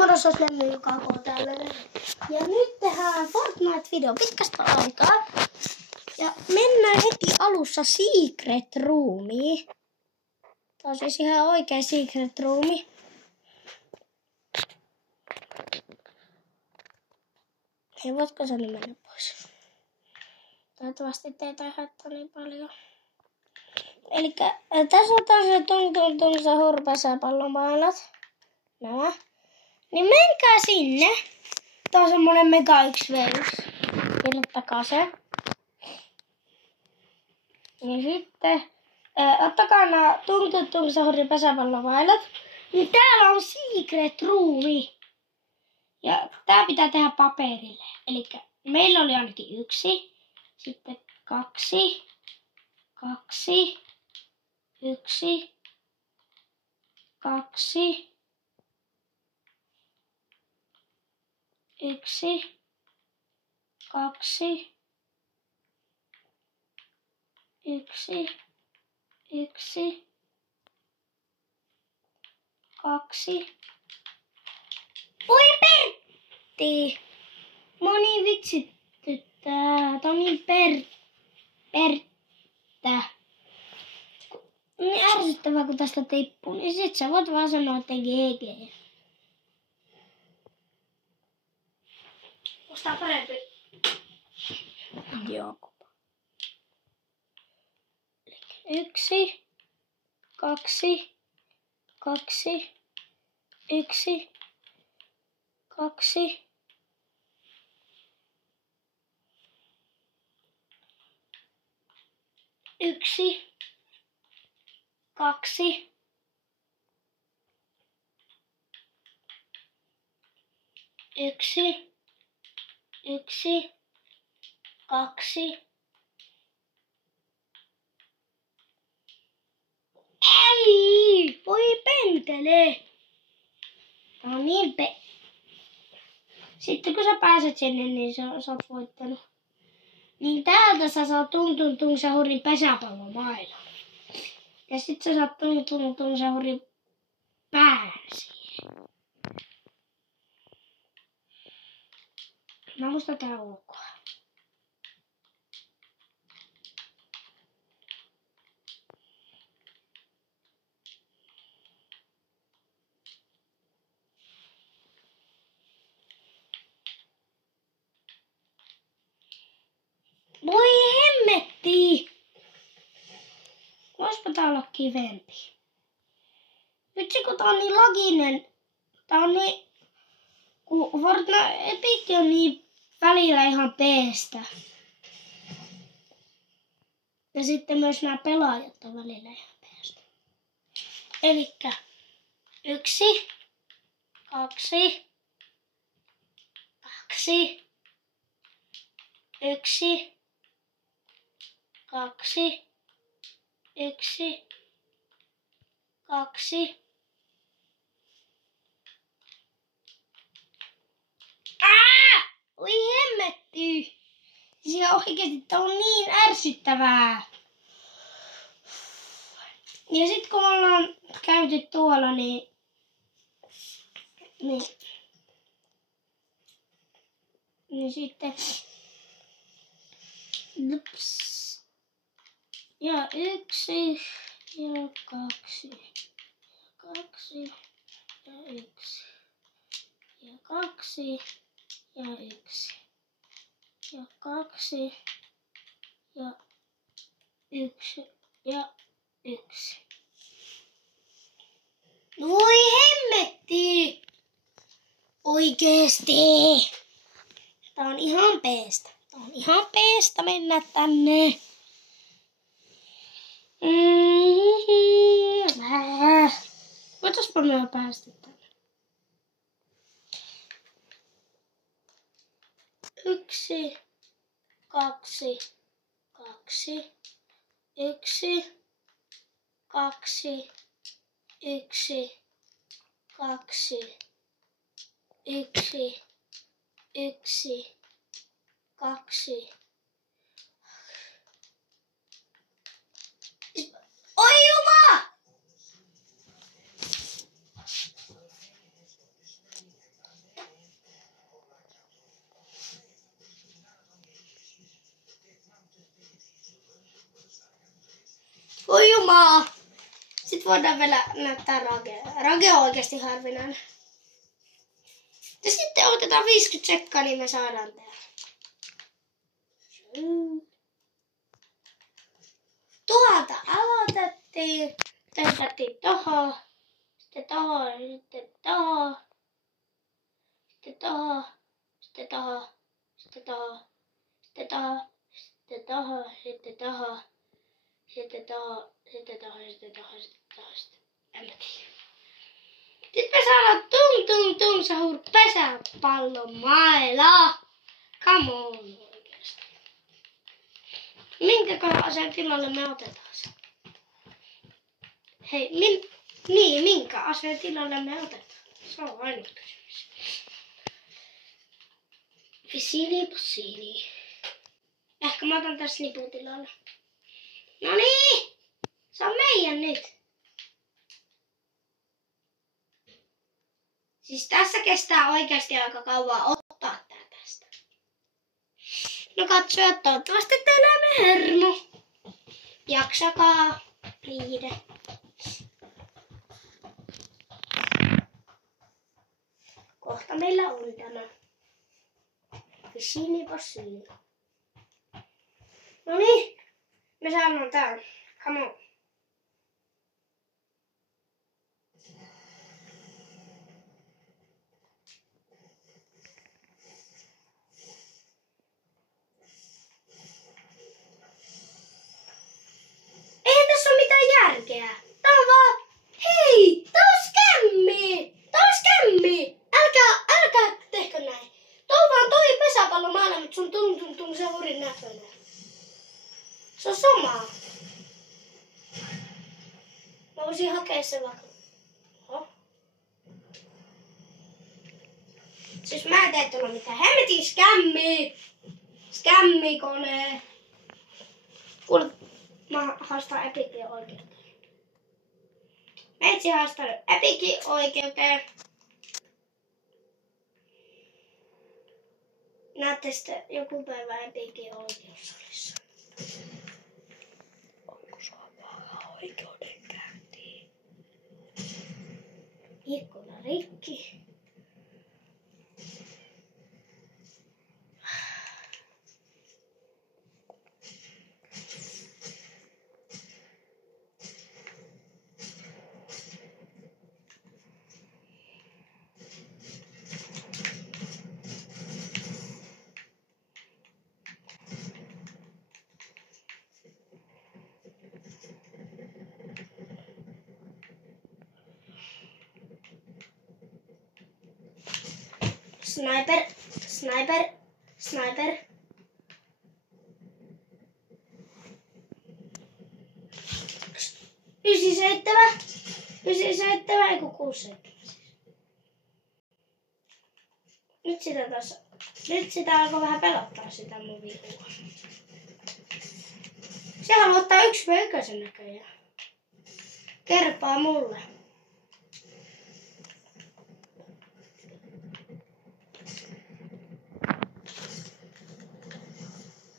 moro, se olisi mennyt joka täällä. Ja nyt tehdään Fortnite-video pitkästä aikaa. Ja mennään heti alussa Secret Roomiin. Tämä on siis ihan oikea Secret Roomi. Hei, voitko sä nyt mennä pois? Toivottavasti teitä ei haittaa niin paljon. Elikkä tässä on taas se tung sahur pesäpallomailat. Nämä. Niin menkää sinne. Tää on semmonen Mega X-Veys. Kirjoittakaa se. Niin sitten ottakaa nämä tung sahurin pesäpallomailat. Niin täällä on Secret Roomi. Ja tää pitää tehdä paperille. Elikkä meillä oli ainakin 1. Sitten 2. 1, 2, 1, 2, 1, 1, 2. Voi Pertti! Moni vitsittyttää. Tää on niin Perttä. Niin ärsyttävää, kun tästä tippuu, niin sit sä voit vaan sanoa, että GG. Onks tää parempi? Joo. 1, 2, 2, 1, 2. Yksi, 2, 1, 1, 2. Ei! Voi pentele! Tää on niin Sitten kun sä pääset sinne, niin sä oot voittanut. Niin täältä sä saat tung sahurin pesäpallomailla. Ja sit sä saat tung sahurin pään siihen. Mä muistan tää ulkoa. Voi hemmetti! Voispa tää olla kivempi. Vitsi kun tää on niin laginen. Tää on niin... Kun Fortnite Epic on niin välillä ihan peestä. Ja sitten myös nämä pelaajat on välillä ihan peestä. Elikkä 1, 2, 2, 1, 2, 1, 2. Oi hemmetti! Se oikeesti tää on niin ärsyttävää. Ja sit kun ollaan käyty tuolla, niin sitten ups. Ja 1 ja 2 ja 2 ja 1 ja 2 ja 1 ja 2 ja 1 ja 1. Voi hemmetti! Oikeesti! Tää on ihan peestä. Tää on ihan peestä mennä tänne. Voitaspa me päästä tänne. 1, 2, 2, 1, 2, 1, 2, 1, 1, 2. Oi juma! sama! Sitten voidaan vielä näyttää Rage. Rage on oikeasti harvinainen. Ja sitten otetaan 50 sekkaa, niin me saadaan tehdä. Tuolta aloitettiin. Tehtätiin tohon. Sitten tohon. Sitten tohon. Sitten tohon. Sitten tohon. Sitten tohon. Sitten tohon. Sitten tohon. Sitten tohon. Sitten tohon. Sitten tohon. Sitten tohon. Sitten tohon. En mä tiedä. Sitten me saadaan tung sahur pesäpallon maila. Come on oikeesti. Minkäköhän aseen tilalle me otetaan se? Hei, minkä aseen tilalle me otetaan? Se on ainut kysymys. Visini possiini. Ehkä mä otan tässä liputilalle. No niin! Se on meidän nyt. Siis tässä kestää oikeasti aika kauan ottaa tää tästä. No katsojat, toivottavasti teillä on hermo. Jaksakaa, liide. Kohta meillä on tämä. Visini possiini. No niin, me saadaan tää. Come on. Järkeä. Tää on vaan... Hei! Tää on skämmi! Tää on skämmi! Älkää tehkö näin. Tää on vaan toi pesäpallo maalla, mutta sun tung se hurin näköinen. Se on sama. Mä voisin hakea sen vaikka... Oho. Siis mä en tee tuolla mitään. Hemmetin skämmi! Skämmikone! Kuule, mä haastan Epicin oikeuteen. Meitsi haastaa Epicin oikeuteen. Näette sitten joku päivä Epicin oikeussalissa. Onko Suomella oikeudenkäyntiä? Ikkuna rikki. Sniper. 97, ei kun 67. Nyt sitä alkoi vähän pelottaa sitä mun vihua. Se haluaa ottaa 1v1 näköjään. Kerpaa mulle.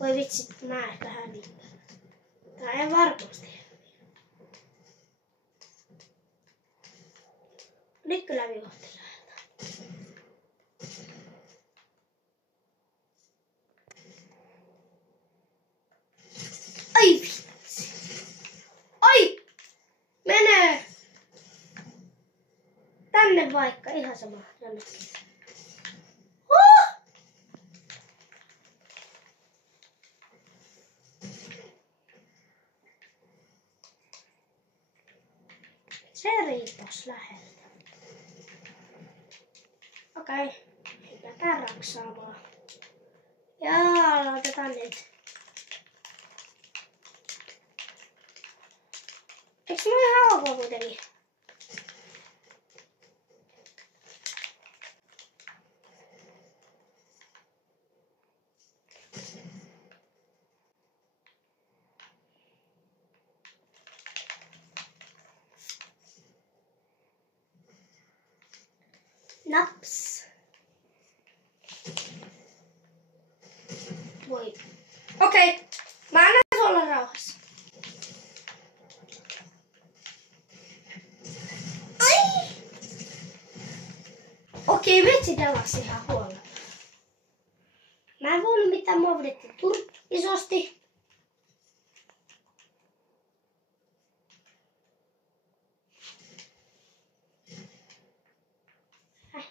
Voi vitsi, mä ehkä hävitän. Tää ei varmasti häviä. Nyt kyllä viuhti lähetään. Ai vitsi. Ai! Menee! Tänne vaikka, ihan sama. Jonnekin. Se riippus läheltä. Okei. Hypätään raksaamaan. Ja aloitetaan nyt. Eiks mulla ihan ok kuitenkin? Naps. Voi. Okei. Mä annan olla rauhassa. Okei, vitsi pelasi ihan huono. Mä en voinut mitään, mua vedettiin isosti.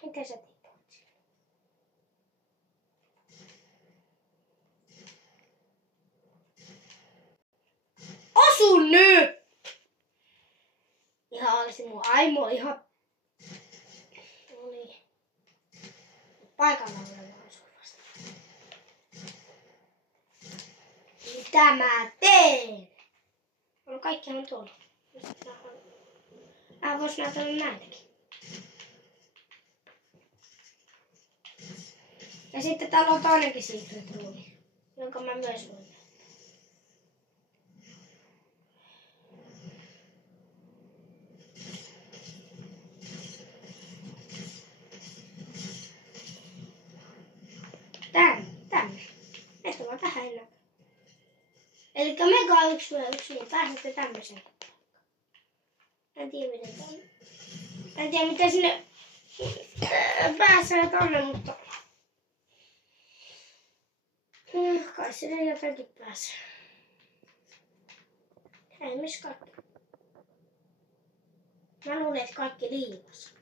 Mitä sä tippuit? Osun nyt! Ihan olisi mun aimo ihan... No niin. Paikalla olevaa survasta. Mitä mä teen? No kaikkihan tuolla. Mä vois näytellä näitäkin. Ja sitten täällä on toinenkin secret room, jonka mä myös voin näyttää. Tänne. Että mä tähän enää. Elikkä mega 1v1, niin pääsette tämmöiseen. En tiedä miten sinne pääsee tonne, mutta... Kai sinne jotenkin pääsee. Ei missä kaikki. Mä luulen, että kaikki liivas.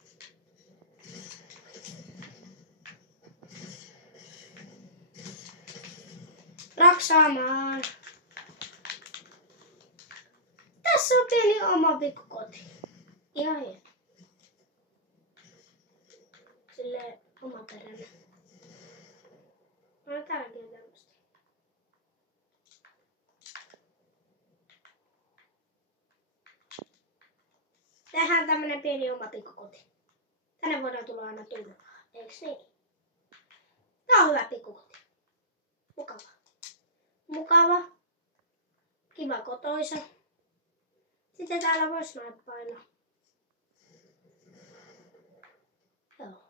Raksaamaan. Tässä on pieni oma pikkukoti. Ihan hieno. Silleen omaperäinen. No täälläkin on tämmöstä. Tehdään tämmönen pieni oma pikkukoti. Tänne voidaan tulla aina tullaan. Eiks niin? Tää on hyvä pikkukoti. Mukava. Kiva kotoisa. Sitten täällä vois naippailla. Joo.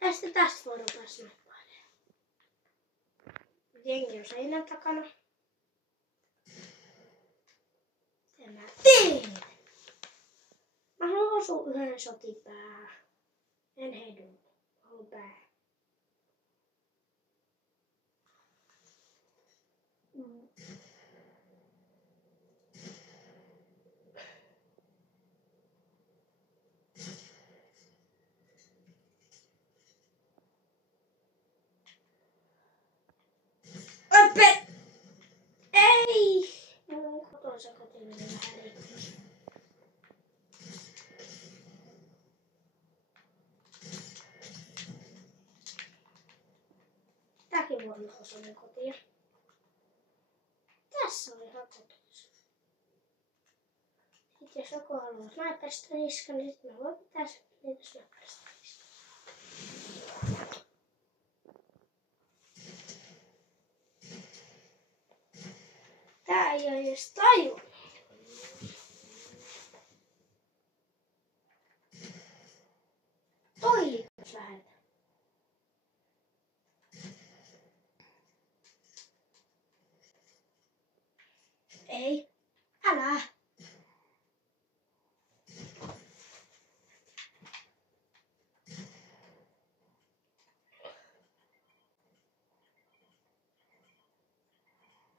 Ja sitten tästä voi rupea snaippailemaan. Jengi on seinän takana. Ja mä teen! Mä haluan osua yhden sotipää. En heidu. Mä haluan pää. Öppe! Ei! Mulla on kotonsa kotiin vähän rikki. Tääkin voi olla kosonen kotiin. Tässä on ihan kotonsa. Sitten jos joku haluaa snaiperista niska, niin sitten mä voin pitää niitä snaiperista niska. Tää ei oo edes tajunnut. Toivottavasti lähdetään. Ei. Älä.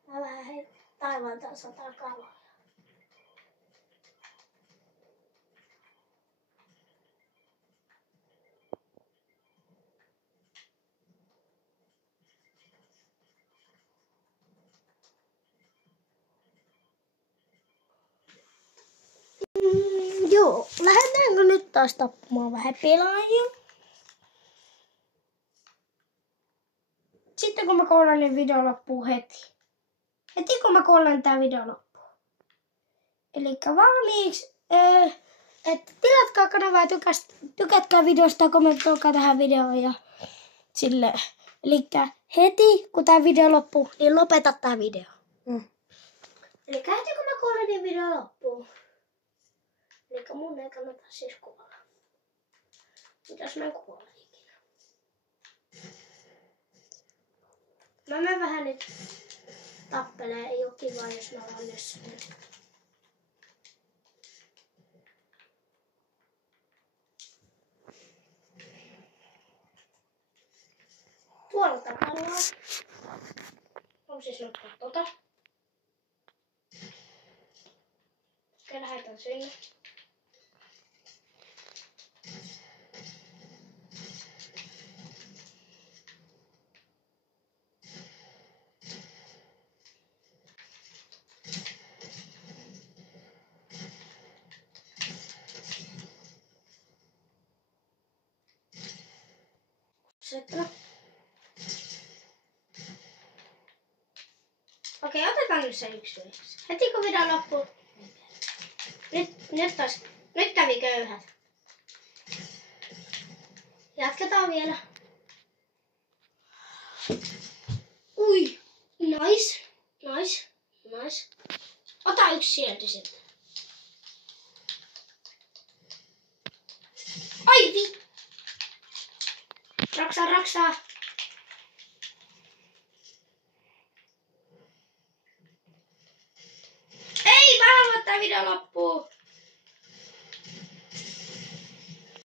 Mä vähän taivaalta 100 kaloja. Joo, lähdetäänkö nyt taas tappamaan vähän pelaajia? Sitten kun mä koolan, niin video loppuu heti. Heti kun mä koolan, tää video loppuu. Elikkä valmiiksi. Että tilatkaa kanavaa ja tykätkää videosta ja kommentoikaa tähän videoon ja sille. Elikkä heti kun tää video loppuu, niin lopeta tää video. Elikkä heti kun mä koolan, niin video loppuu. Elikkä mun ei kannata siis kuolla. Mitäs mä en kuolla ikinä? Mä menen vähän nyt tappelee. Ei oo kiva, jos mä oon jossain. puolelta palloa. On siis nopea tota. Okei, lähdetään sinne. Seitsemän. Okei, otetaan nyt se yksi yhdessä. Heti kun video loppuu. Nyt kävi köyhät. Jatketaan vielä. Ui, nice. Ota yksi sieltä sitten. Ai vi. Raksaa. Ei, mä haluan, että video loppuu.